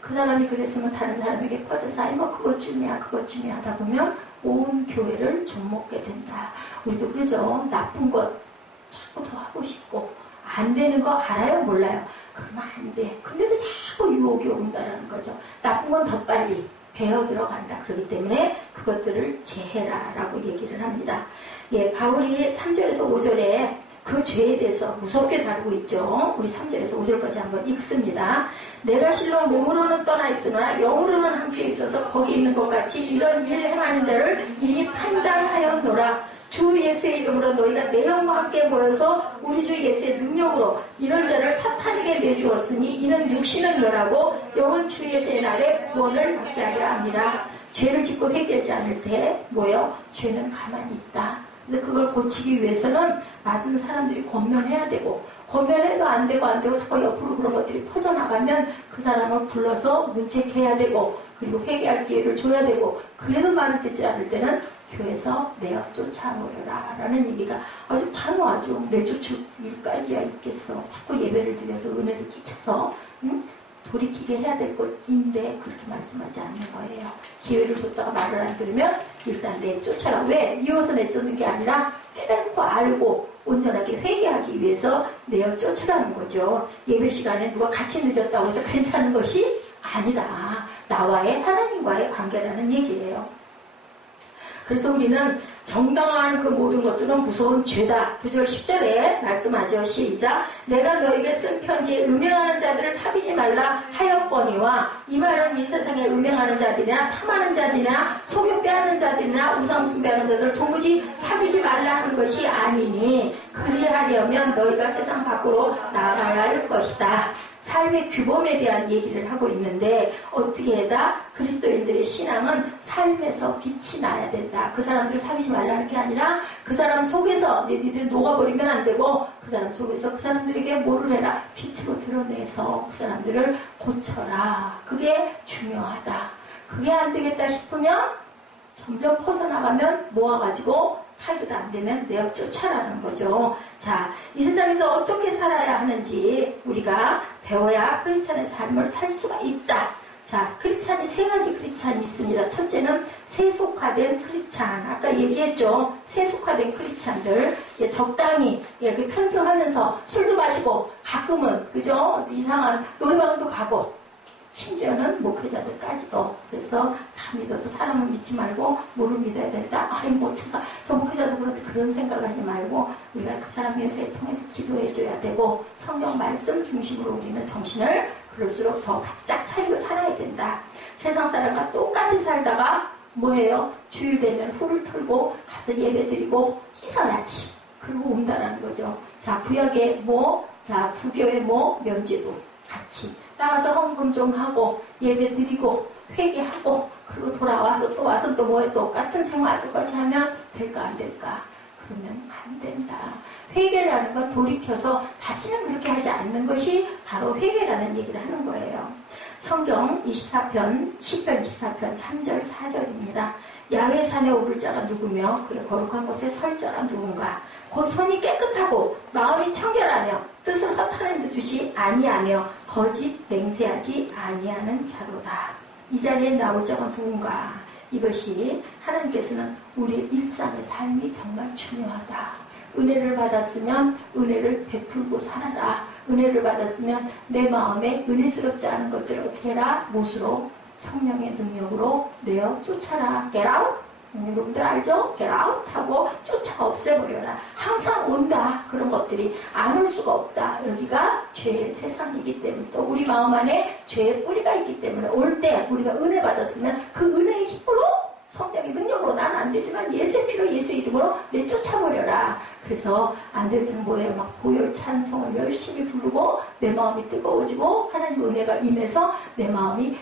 그 사람이 그랬으면 다른 사람에게 퍼져서 아니 뭐 그것쯤이야 하다 보면 온 교회를 좀먹게 된다. 우리도 그러죠. 나쁜 것 자꾸 더 하고 싶고 안 되는 거 알아요? 몰라요? 그러면 안 돼. 근데도 자꾸 유혹이 온다는 거죠. 나쁜 건 더 빨리 배어 들어간다. 그렇기 때문에 그것들을 제해라라고 얘기를 합니다. 바울이 3절에서 5절에 그 죄에 대해서 무섭게 다루고 있죠. 우리 3절에서 5절까지 한번 읽습니다. 내가 실로 몸으로는 떠나 있으나 영으로는 함께 있어서 거기 있는 것 같이 이런 일 행하는 자를 이미 판단하였노라. 주 예수의 이름으로 너희가 내 영과 함께 모여서 우리 주 예수의 능력으로 이런 자를 사탄에게 내주었으니 이는 육신은 멸하고 영은 주 예수의 날에 구원을 받게 하려 함이라. 죄를 짓고 회개하지 않을 때 죄는 가만히 있다. 그래서 그걸 고치기 위해서는 많은 사람들이 권면해야 되고 권면해도 안 되고 자꾸 옆으로 그런 것들이 퍼져나가면 그 사람을 불러서 문책해야 되고 그리고 회개할 기회를 줘야 되고 그래도 말을 듣지 않을 때는 교회에서 내어 쫓아오려라 라는 얘기가 아주 단호하죠. 내쫓을 일까지야 있겠어. 자꾸 예배를 드려서 은혜를 끼쳐서 돌이키게 해야 될 것인데 그렇게 말씀하지 않는 거예요. 기회를 줬다가 말을 안 들으면 일단 내쫓아라. 왜? 미워서 내쫓는 게 아니라 깨닫고 알고 온전하게 회개하기 위해서 내어 쫓으라는 거죠. 예배 시간에 누가 같이 늦었다고 해서 괜찮은 것이 아니다. 나와의 하나님과의 관계라는 얘기예요. 그래서 우리는 정당한 그 모든 것들은 무서운 죄다. 9절 10절에 말씀하죠. 시작. 내가 너에게 쓴 편지에 음행하는 자들을 사귀지 말라 하였거니와, 이 말은 이 세상에 음행하는 자들이나 탐하는 자들이나 속여 빼앗는 자들이나 우상 숭배하는 자들을 도무지 사귀지 말라 하는 것이 아니니, 그리하려면 너희가 세상 밖으로 나가야 할 것이다. 삶의 규범에 대한 얘기를 하고 있는데, 어떻게 해다? 그리스도인들의 신앙은 삶에서 빛이 나야 된다. 그 사람들을 사귀지 말라는 게 아니라 그 사람 속에서 내 믿음이 녹아버리면 안 되고, 그 사람 속에서 그 사람들에게 뭐를 해라? 빛으로 드러내서 그 사람들을 고쳐라. 그게 중요하다. 그게 안 되겠다 싶으면 점점 벗어나가면 모아가지고 탈도 안 되면 내어 쫓아라는 거죠. 자, 이 세상에서 어떻게 살아야 하는지 우리가 배워야 크리스찬의 삶을 살 수가 있다. 자, 크리스찬이 세 가지 크리스찬이 있습니다. 첫째는 세속화된 크리스찬. 아까 얘기했죠. 세속화된 크리스찬들. 적당히 편승하면서 술도 마시고 가끔은 그죠? 이상한 노래방도 가고, 심지어는 목회자들까지도. 그래서 다 믿어도 사람을 믿지 말고 뭐를 믿어야 된다. 아이 뭐 저 목회자도 그런데 그런 생각하지 말고 우리가 그 사람 위해서 통해서 기도해줘야 되고, 성경 말씀 중심으로 우리는 정신을 그럴수록 더 바짝 차리고 살아야 된다. 세상 사람과 똑같이 살다가 뭐예요? 주일 되면 후를 털고 가서 예배드리고 씻어야지. 그리고 온다라는 거죠. 자, 구약의 뭐, 자 부교의 뭐, 면죄부 같이 나가서 헌금 좀 하고 예배 드리고 회개하고 그리고 돌아와서 또 와서 또 뭐에 똑같은 생활 똑같이 하면 될까 안 될까? 그러면 안 된다. 회개라는 건 돌이켜서 다시는 그렇게 하지 않는 것이 바로 회개라는 얘기를 하는 거예요. 성경 24편 10편 24편 3절 4절입니다. 야훼 산에 오를 자가 누구며 그의 거룩한 곳에 설 자가 누군가. 곧 손이 깨끗하고 마음이 청결하며 뜻을 허탄한 데 두지 아니하며 거짓 맹세하지 아니하는 자로다. 이 자리에 나올 자가 누군가. 이것이 하나님께서는 우리의 일상의 삶이 정말 중요하다. 은혜를 받았으면 은혜를 베풀고 살아라. 은혜를 받았으면 내 마음에 은혜스럽지 않은 것들을 어떻게 해라? 못으로 성령의 능력으로 내어 쫓아라. Get out. 여러분들 알죠? Get out 하고 쫓아 없애버려라. 항상 온다. 그런 것들이 안 올 수가 없다. 여기가 죄의 세상이기 때문에, 또 우리 마음 안에 죄의 뿌리가 있기 때문에 올 때 우리가 은혜 받았으면 그 은혜의 힘으로, 성령의 능력으로 난 안 되지만 예수의 피로 예수의 이름으로 내쫓아버려라. 그래서 안 될 때는 뭐예요? 막 보혈 찬송을 열심히 부르고 내 마음이 뜨거워지고 하나님 은혜가 임해서 내 마음이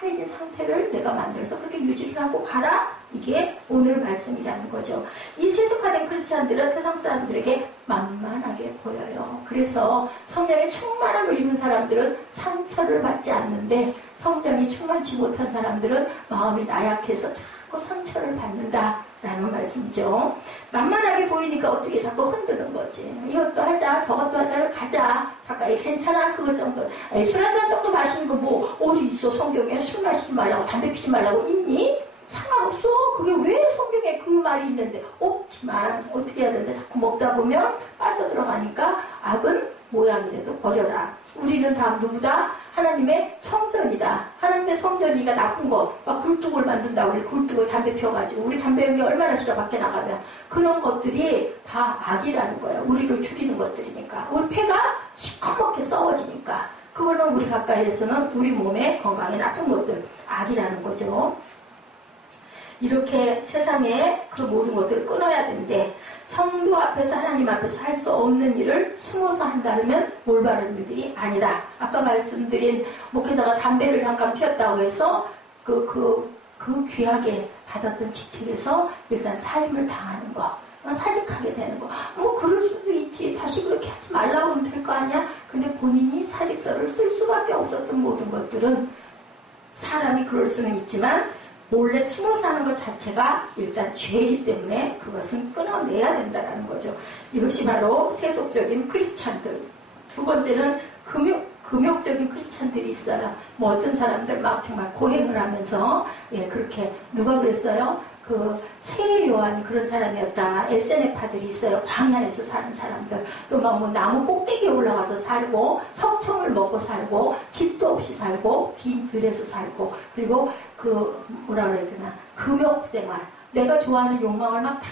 편해진 상태를 내가 만들어서 그렇게 유지를 하고 가라. 이게 오늘 말씀이라는 거죠. 이 세속화된 크리스찬들은 세상 사람들에게 만만하게 보여요. 그래서 성령의 충만함을 입은 사람들은 상처를 받지 않는데, 성령이 충만치 못한 사람들은 마음이 나약해서 자꾸 상처를 받는다라는 말씀이죠. 만만하게 보이니까 어떻게 자꾸 흔드는 거지. 이것도 하자, 저것도 하자, 가자. 잠깐 괜찮아, 그것 정도. 술 한 잔 정도 마시는 거 뭐 어디 있어? 성경에 술 마시지 말라고, 담배 피지 말라고 있니? 상관없어. 그게 왜 성경에 그 말이 있는데? 없지만 어떻게 해야 되는데, 자꾸 먹다 보면 빠져들어가니까 악은 모양이라도 버려라. 우리는 다 누구다? 하나님의 성전이다. 하나님의 성전이가 나쁜 거, 막 굴뚝을 만든다고. 우리 굴뚝을 담배 피워가지고 우리 담배 연기 얼마나 싫어. 밖에 나가면 그런 것들이 다 악이라는 거예요. 우리를 죽이는 것들이니까. 우리 폐가 시커멓게 썩어지니까 그거는 우리 가까이에서는 우리 몸에 건강에 나쁜 것들, 악이라는 거죠. 이렇게 세상에 그 모든 것들을 끊어야 되는데, 성도 앞에서 하나님 앞에서 할 수 없는 일을 숨어서 한다면 올바른 일들이 아니다. 아까 말씀드린 목회자가 담배를 잠깐 피웠다고 해서 그 귀하게 받았던 직책에서 일단 사임을 당하는 거, 사직하게 되는 거. 뭐 그럴 수도 있지. 다시 그렇게 하지 말라고 하면 될 거 아니야. 근데 본인이 사직서를 쓸 수밖에 없었던 모든 것들은, 사람이 그럴 수는 있지만 몰래 숨어 사는 것 자체가 일단 죄이기 때문에 그것은 끊어내야 된다는 거죠. 이것이 바로 세속적인 크리스찬들. 두 번째는 금욕적인 크리스찬들이 있어요. 뭐 어떤 사람들 막 정말 고행을 하면서, 그렇게 누가 그랬어요? 그 새 요한 그런 사람이었다. SNF파들이 있어요. 광야에서 사는 사람들. 또 막 뭐 나무 꼭대기에 올라가서 살고, 석청을 먹고 살고, 집도 없이 살고, 빈 들에서 살고, 그리고 그 뭐라 그래야 되나, 금욕생활, 내가 좋아하는 욕망을 막 다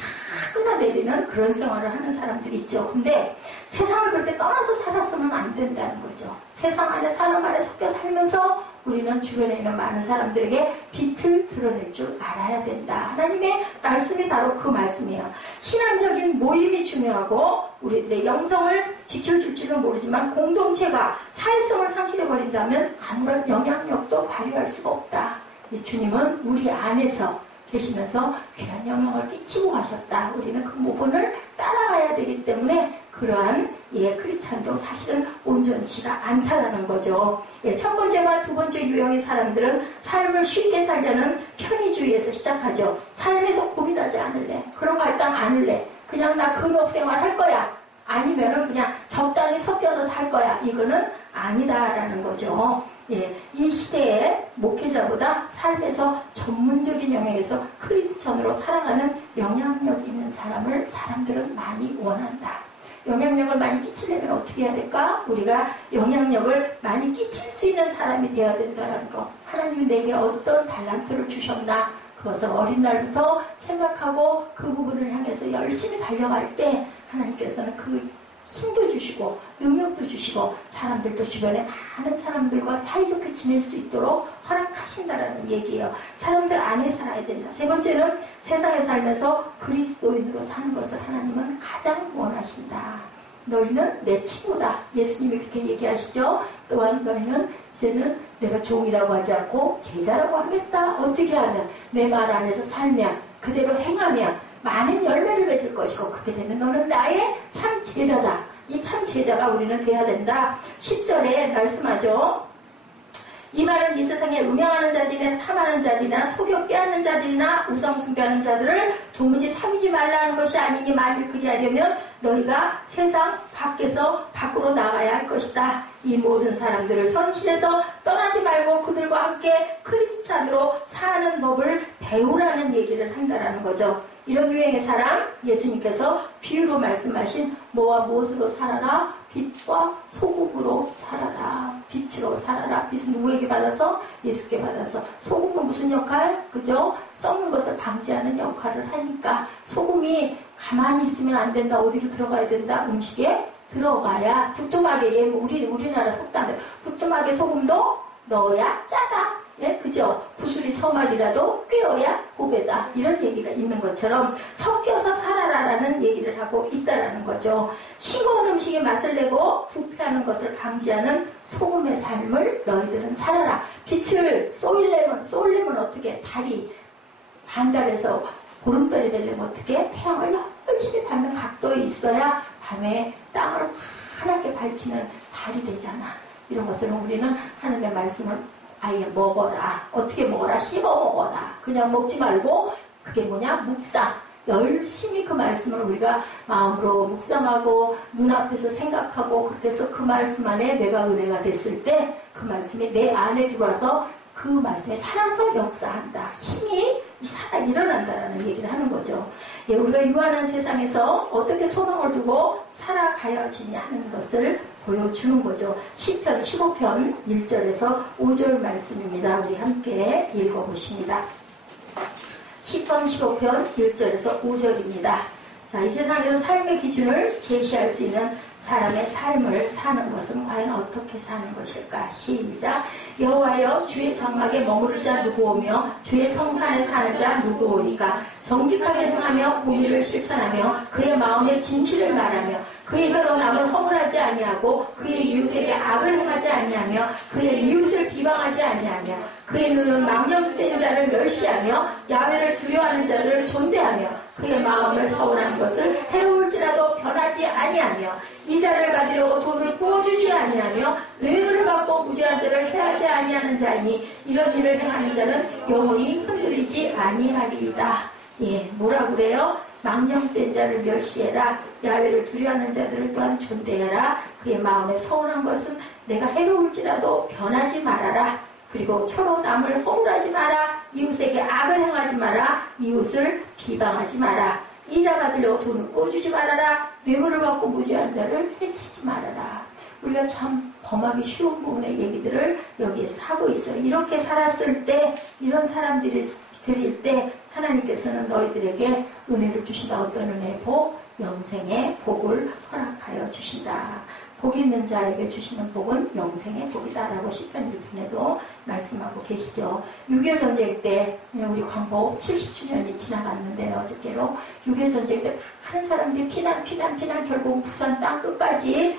끊어내리는 그런 생활을 하는 사람들이 있죠. 근데 세상을 그렇게 떠나서 살아서는 안 된다는 거죠. 세상 안에 사람 안에 섞여 살면서 우리는 주변에 있는 많은 사람들에게 빛을 드러낼 줄 알아야 된다. 하나님의 말씀이 바로 그 말씀이에요. 신앙적인 모임이 중요하고 우리들의 영성을 지켜줄지는 모르지만 공동체가 사회성을 상실해버린다면 아무런 영향력도 발휘할 수가 없다. 주님은 우리 안에서 계시면서 귀한 영향을 끼치고 가셨다. 우리는 그 모본을 따라가야 되기 때문에 그러한 크리스찬도 사실은 온전치가 않다라는 거죠. 첫 번째와 두 번째 유형의 사람들은 삶을 쉽게 살려는 편의주의에서 시작하죠. 삶에서 고민하지 않을래. 그런 거 일단 않을래. 그냥 나 근업생활 할 거야. 아니면은 그냥 적당히 섞여서 살 거야. 이거는 아니다라는 거죠. 이 시대의 목회자보다 삶에서 전문적인 영역에서 크리스천으로 살아가는 영향력 있는 사람들은 많이 원한다. 영향력을 많이 끼치려면 어떻게 해야 될까? 우리가 영향력을 많이 끼칠 수 있는 사람이 되어야 된다는 거. 하나님이 내게 어떤 달란트를 주셨나? 그것을 어린 날부터 생각하고 그 부분을 향해서 열심히 달려갈 때 하나님께서는 그 힘도 주시고 능력도 주시고 사람들도 주변에 많은 사람들과 사이좋게 지낼 수 있도록 허락하신다라는 얘기예요. 사람들 안에 살아야 된다. 세 번째는 세상에 살면서 그리스도인으로 사는 것을 하나님은 가장 원하신다. 너희는 내 친구다. 예수님이 그렇게 얘기하시죠. 또한 너희는 이제는 내가 종이라고 하지 않고 제자라고 하겠다. 어떻게 하면 내 말 안에서 살면 그대로 행하면 많은 열매를 맺을 것이고 그렇게 되면 너는 나의 참 제자다. 이 참 제자가 우리는 돼야 된다. 10절에 말씀하죠. 이 말은 이 세상에 음행하는 자들이나 탐하는 자들이나 속여 빼앗는 자들이나 우상 숭배하는 자들을 도무지 사귀지 말라는 것이 아니니 만일 그리하려면 너희가 세상 밖으로 나가야 할 것이다. 이 모든 사람들을 현실에서 떠나지 말고 그들과 함께 크리스찬으로 사는 법을 배우라는 얘기를 한다라는 거죠. 이런 유행의 사람, 예수님께서 비유로 말씀하신 뭐와 무엇으로 살아라? 빛과 소금으로 살아라. 빛으로 살아라. 빛은 누구에게 받아서? 예수께 받아서. 소금은 무슨 역할? 그죠? 썩는 것을 방지하는 역할을 하니까 소금이 가만히 있으면 안 된다. 어디로 들어가야 된다? 음식에 들어가야 두툼하게, 우리나라 속담대로 두툼하게 소금도 넣어야 짜다. 그죠? 구슬이 서말이라도 꿰어야 보배다. 이런 얘기가 있는 것처럼 섞여서 살아라라는 얘기를 하고 있다라는 거죠. 싱거운 음식에 맛을 내고 부패하는 것을 방지하는 소금의 삶을 너희들은 살아라. 빛을 쏠려면 어떻게? 달이 반달에서 보름달이 되려면 어떻게? 태양을 열심히 받는 각도에 있어야 밤에 땅을 환하게 밝히는 달이 되잖아. 이런 것을 우리는 하나님의 말씀을 아예 먹어라. 어떻게 먹어라? 씹어 먹어라. 그냥 먹지 말고 그게 뭐냐? 묵상. 열심히 그 말씀을 우리가 마음으로 묵상하고 눈앞에서 생각하고 그렇게 해서 그 말씀 안에 내가 은혜가 됐을 때 그 말씀이 내 안에 들어와서 그 말씀에 살아서 역사한다. 힘이 살아 일어난다라는 얘기를 하는 거죠. 우리가 유한한 세상에서 어떻게 소망을 두고 살아가야지 하는 것을 보여주는 거죠. 시편 15편 1절에서 5절 말씀입니다. 우리 함께 읽어보십니다. 시편 15편 1절에서 5절입니다. 자, 이 세상에서 삶의 기준을 제시할 수 있는 사람의 삶을 사는 것은 과연 어떻게 사는 것일까? 시작. 여호와여, 주의 장막에 머무를 자 누구오며 주의 성산에 사는 자 누구오니까? 정직하게 행하며 공의를 실천하며 그의 마음에 진실을 말하며 그의 혀로 남을 허물하지 아니하고 그의 이웃에게 악을 행하지 아니하며 그의 이웃을 비방하지 아니하며 그의 눈은 망령된 자를 멸시하며 야훼를 두려워하는 자를 존대하며 그의 마음을 서운한 것을 해로울지라도 변하지 아니하며 이자를 받으려고 돈을 구워주지 아니하며 뇌물을 받고 무죄한 자를 해하지 아니하는 자이니 이런 일을 행하는 자는 영원히 흔들리지 아니하리이다. 뭐라 그래요? 망령된 자를 멸시해라. 야훼를 두려워하는 자들을 또한 존대해라. 그의 마음에 서운한 것은 내가 해로울지라도 변하지 말아라. 그리고 혀로 남을 허물하지 마라. 이웃에게 악을 행하지 마라. 이웃을 비방하지 마라. 이자 받으려고 돈을 꿔주지 말아라. 뇌물을 받고 무죄한 자를 해치지 말아라. 우리가 참 범하기 쉬운 부분의 얘기들을 여기에서 하고 있어요. 이렇게 살았을 때 이런 사람들이 드릴 때 하나님께서는 너희들에게 은혜를 주신다. 어떤 은혜? 복, 영생의 복을 허락하여 주신다. 복 있는 자에게 주시는 복은 영생의 복이다라고 시편 1편에도 말씀하고 계시죠. 6.25 전쟁 때 우리 광복 70주년이 지나갔는데 어저께로 6.25 전쟁 때 많은 사람들이 피난 결국 부산 땅 끝까지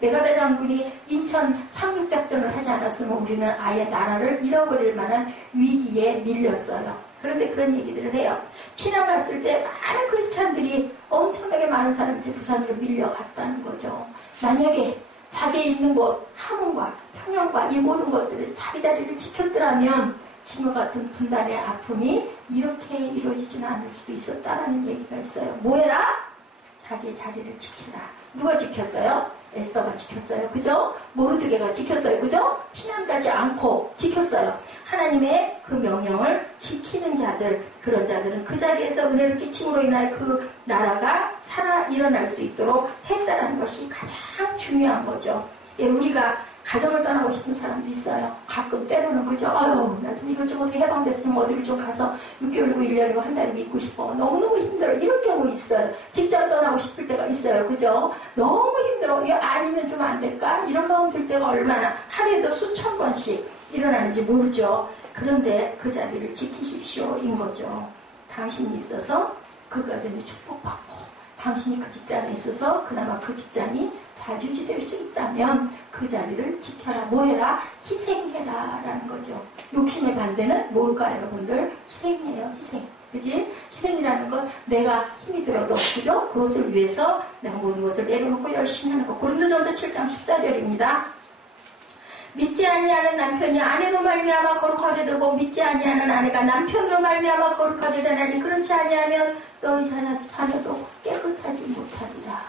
메가다 장군이 인천 상륙작전을 하지 않았으면 우리는 아예 나라를 잃어버릴 만한 위기에 밀렸어요. 그런데 그런 얘기들을 해요. 피난 갔을 때 많은 크리스찬들이 엄청나게 많은 사람들이 부산으로 밀려갔다는 거죠. 만약에 자기 있는 곳, 함흥과 평양과 이 모든 것들에서 자기 자리를 지켰더라면 지금과 같은 분단의 아픔이 이렇게 이루어지지는 않을 수도 있었다라는 얘기가 있어요. 뭐해라? 자기 자리를 지켜라. 누가 지켰어요? 에스더가 지켰어요. 그죠? 모르드게가 지켰어요. 그죠? 피난 가지 않고 지켰어요. 하나님의 그 명령을 지키는 자들, 그런 자들은 그 자리에서 은혜를 끼침으로 인하여 그 나라가 살아 일어날 수 있도록 했다라는 것이 가장 중요한 거죠. 예, 우리가 가정을 떠나고 싶은 사람도 있어요. 가끔 때로는 그죠? 아유, 나 좀 이것저것 해방됐으면 어디를 좀 가서 6개월이고 1년이고 한 달이고 있고 싶어. 너무너무 힘들어. 이런 경우 있어요. 직장 떠나고 싶을 때가 있어요. 그죠? 너무 힘들어. 이거 아니면 좀 안 될까? 이런 마음 들 때가 얼마나 하루에도 수천 번씩 일어나는지 모르죠. 그런데 그 자리를 지키십시오인 거죠. 당신이 있어서 그까지는 축복받고 당신이 그 직장에 있어서 그나마 그 직장이 잘 유지될 수 있다면 그 자리를 지켜라. 뭐해라? 희생해라 라는 거죠. 욕심의 반대는 뭘까요, 여러분들? 희생이에요. 희생. 그지? 희생이라는 건 내가 힘이 들어도 그죠? 그것을 위해서 내가 모든 것을 내려놓고 열심히 하는 것. 고린도전서 7장 14절입니다. 믿지 아니하는 남편이 아내로 말미암아 거룩하게 되고 믿지 아니하는 아내가 남편으로 말미암아 거룩하게 되나니 그렇지 아니하면 너희 자녀도 깨끗하지 못하리라.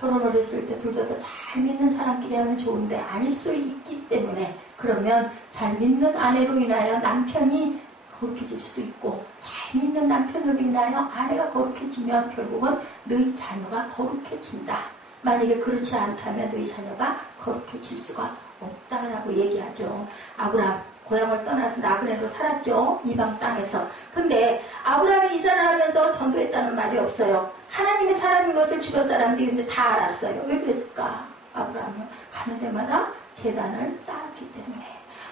결혼을 했을 때 둘 다 잘 믿는 사람끼리 하면 좋은데 아닐 수 있기 때문에 그러면 잘 믿는 아내로 인하여 남편이 거룩해질 수도 있고 잘 믿는 남편으로 인하여 아내가 거룩해지면 결국은 너희 자녀가 거룩해진다. 만약에 그렇지 않다면 너희 자녀가 거룩해질 수가 없다라고 얘기하죠. 아브라함 고향을 떠나서 나그네로 살았죠. 이방 땅에서. 근데 아브라함이 이사를 하면서 전도했다는 말이 없어요. 하나님의 사람인 것을 주변 사람들이 근데 다 알았어요. 왜 그랬을까? 아브라함은 가는 데마다 제단을 쌓았기 때문에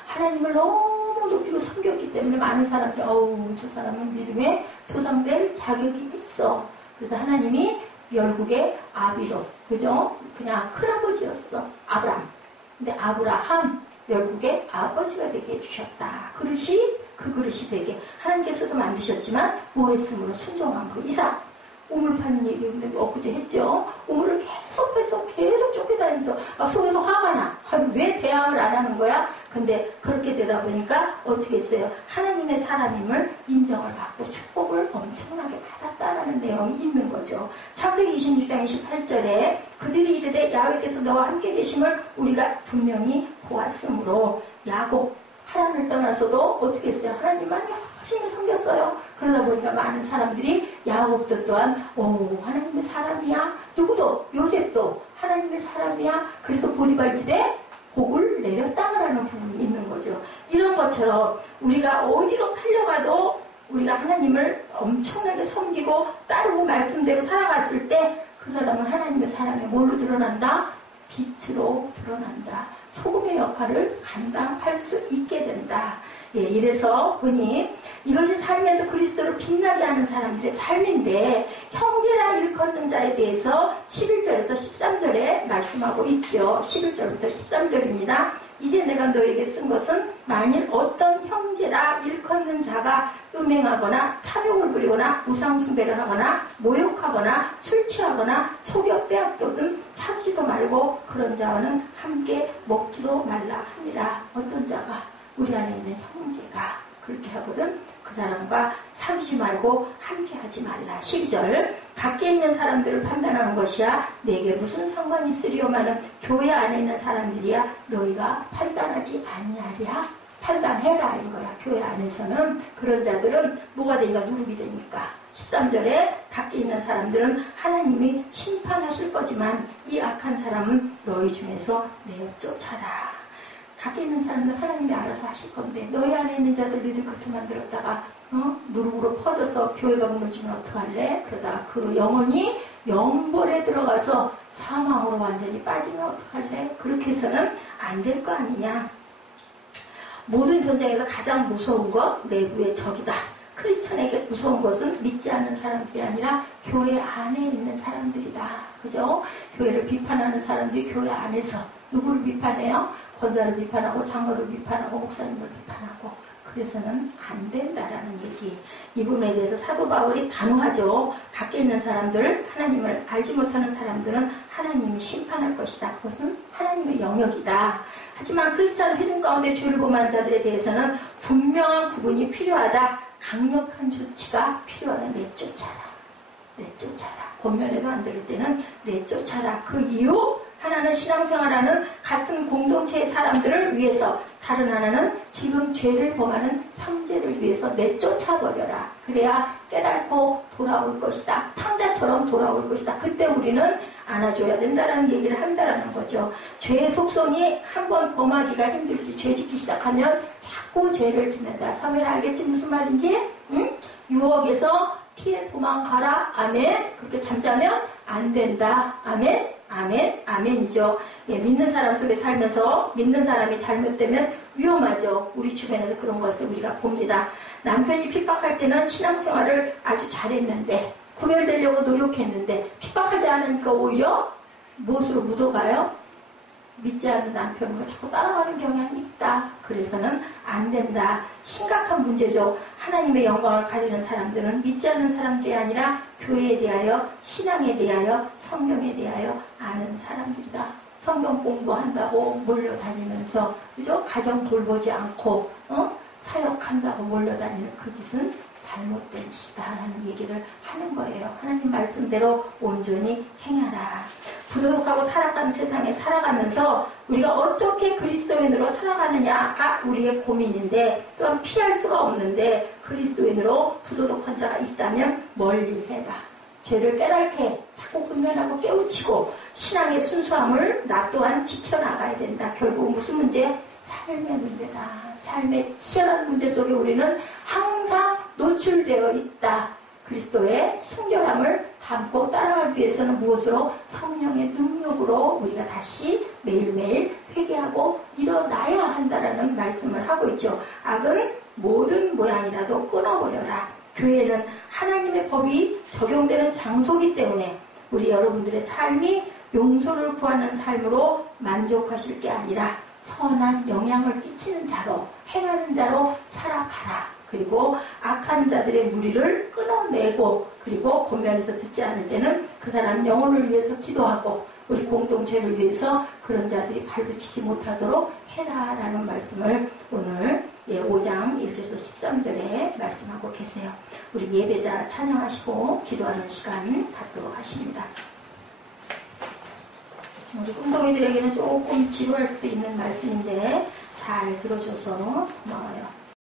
하나님을 너무 높이고 섬겼기 때문에 많은 사람들이 어우 저 사람은 믿음의 조상될 자격이 있어. 그래서 하나님이 열국의 아비로 그죠? 그냥 큰아버지였어. 아브라함. 근데 아브라함 열국의 아버지가 되게 해주셨다. 그 그릇이 되게 하나님께서도 만드셨지만 뭐 했으므로 순종함으로 이삭 우물 파는 얘기 근데 엊그제 했죠. 우물을 계속 빼서 계속 쫓겨다니면서 막 속에서 화가 나. 왜 대항을 안 하는 거야? 근데 그렇게 되다 보니까 어떻게 했어요? 하나님의 사람임을 인정을 받고 축복을 엄청나게 받았다라는 내용이 있는 거죠. 창세기 26장 28절에 그들이 이르되 야훼께서 너와 함께 계심을 우리가 분명히 보았으므로 야곱 하나님을 떠나서도 어떻게 했어요? 하나님만 열심히 섬겼어요. 그러다 보니까 많은 사람들이 야곱도 또한 하나님의 사람이야. 누구도 요셉도 하나님의 사람이야. 그래서 보디발 집에 복을 내렸다라는 부분이 있는 거죠. 이런 것처럼 우리가 어디로 팔려가도 우리가 하나님을 엄청나게 섬기고 따르고 말씀대로 살아갔을 때 그 사람은 하나님의 사람이 뭘로 드러난다? 빛으로 드러난다. 소금의 역할을 감당할 수 있게 된다. 예, 이래서 보니 이것이 삶에서 그리스도를 빛나게 하는 사람들의 삶인데 형제라 일컫는 자에 대해서 11절에서 13절에 말씀하고 있죠. 11절부터 13절입니다. 이제 내가 너에게 쓴 것은 만일 어떤 형제라 일컫는 자가 음행하거나 탐욕을 부리거나 우상숭배를 하거나 모욕하거나 술 취하거나 속여 빼앗거든 사지도 말고 그런 자와는 함께 먹지도 말라 하니라. 어떤 자가 우리 안에 있는 형제가 그렇게 하거든 그 사람과 사귀지 말고 함께 하지 말라. 12절 밖에 있는 사람들을 판단하는 것이야 내게 무슨 상관이 있으리요마는 교회 안에 있는 사람들이야 너희가 판단하지 아니하랴. 판단해라 이거야. 교회 안에서는 그런 자들은 뭐가 되니까 누룩이 되니까. 13절에 밖에 있는 사람들은 하나님이 심판하실 거지만 이 악한 사람은 너희 중에서 내어 쫓아라. 밖에 있는 사람들 하나님이 알아서 하실 건데 너희 안에 있는 자들 너희들 그렇게 만들었다가 누룩으로 퍼져서 교회가 무너지면 어떡할래? 그러다 그 영혼이 영벌에 들어가서 사망으로 완전히 빠지면 어떡할래? 그렇게 해서는 안 될 거 아니냐. 모든 전쟁에서 가장 무서운 것 내부의 적이다. 크리스천에게 무서운 것은 믿지 않는 사람들이 아니라 교회 안에 있는 사람들이다. 그죠? 교회를 비판하는 사람들이 교회 안에서 누구를 비판해요? 권사를 비판하고 장로를 비판하고 목사님을 비판하고. 그래서는 안 된다라는 얘기. 이 부분에 대해서 사도 바울이 단호하죠. 밖에 있는 사람들, 하나님을 알지 못하는 사람들은 하나님이 심판할 것이다. 그것은 하나님의 영역이다. 하지만 크리스찬 회중 가운데 죄를 범한 자들에 대해서는 분명한 구분이 필요하다. 강력한 조치가 필요하다. 내쫓아라. 내쫓아라. 권면에도 안 들을 때는 내쫓아라. 그 이유? 하나는 신앙생활하는 같은 공동체의 사람들을 위해서, 다른 하나는 지금 죄를 범하는 형제를 위해서 내쫓아버려라. 그래야 깨닫고 돌아올 것이다. 탕자처럼 돌아올 것이다. 그때 우리는 안아줘야 된다는 얘기를 한다라는 거죠. 죄의 속성이 한번 범하기가 힘들지. 죄 짓기 시작하면 자꾸 죄를 짓는다. 사회를 알겠지 무슨 말인지? 응? 유혹에서 피해 도망가라. 아멘. 그렇게 잠자면 안 된다. 아멘. 아멘, 아멘이죠. 예, 믿는 사람 속에 살면서 믿는 사람이 잘못되면 위험하죠. 우리 주변에서 그런 것을 우리가 봅니다. 남편이 핍박할 때는 신앙생활을 아주 잘했는데, 구별되려고 노력했는데 핍박하지 않으니까 오히려 무엇으로 묻어가요? 믿지 않는 남편과 자꾸 따라가는 경향이 있다. 그래서는 안 된다. 심각한 문제죠. 하나님의 영광을 가리는 사람들은 믿지 않는 사람들이 아니라 교회에 대하여, 신앙에 대하여, 성경에 대하여 아는 사람들이다. 성경 공부한다고 몰려다니면서, 그죠? 가정 돌보지 않고 사역한다고 몰려다니는 그 짓은 잘못된 짓이다라는 얘기를 하는 거예요. 하나님 말씀대로 온전히 행하라. 부도덕하고 타락한 세상에 살아가면서 우리가 어떻게 그리스도인으로 살아가느냐가 우리의 고민인데, 또한 피할 수가 없는데, 그리스도인으로 부도덕한 자가 있다면 멀리 해라. 죄를 깨닫게 자꾸 훈련하고 깨우치고 신앙의 순수함을 나 또한 지켜나가야 된다. 결국 무슨 문제? 삶의 문제다. 삶의 치열한 문제 속에 우리는 항상 노출되어 있다. 그리스도의 순결함을 담고 따라가기 위해서는 무엇으로? 성령의 능력으로 우리가 다시 매일매일 회개하고 일어나야 한다라는 말씀을 하고 있죠. 악은 모든 모양이라도 끊어버려라. 교회는 하나님의 법이 적용되는 장소이기 때문에 우리 여러분들의 삶이 용서를 구하는 삶으로 만족하실 게 아니라 선한 영향을 끼치는 자로, 행하는 자로 살아가라. 그리고 악한 자들의 무리를 끊어내고, 그리고 권면에서 듣지 않을 때는 그 사람 영혼을 위해서 기도하고 우리 공동체를 위해서 그런 자들이 발붙이지 못하도록 해라라는 말씀을 오늘 5장 1절에서 13절에 말씀하고 계세요. 우리 예배자 찬양하시고 기도하는 시간 갖도록 하십니다. 우리 꿈덩이들에게는 조금 지루할 수도 있는 말씀인데 잘 들어줘서 고마워요.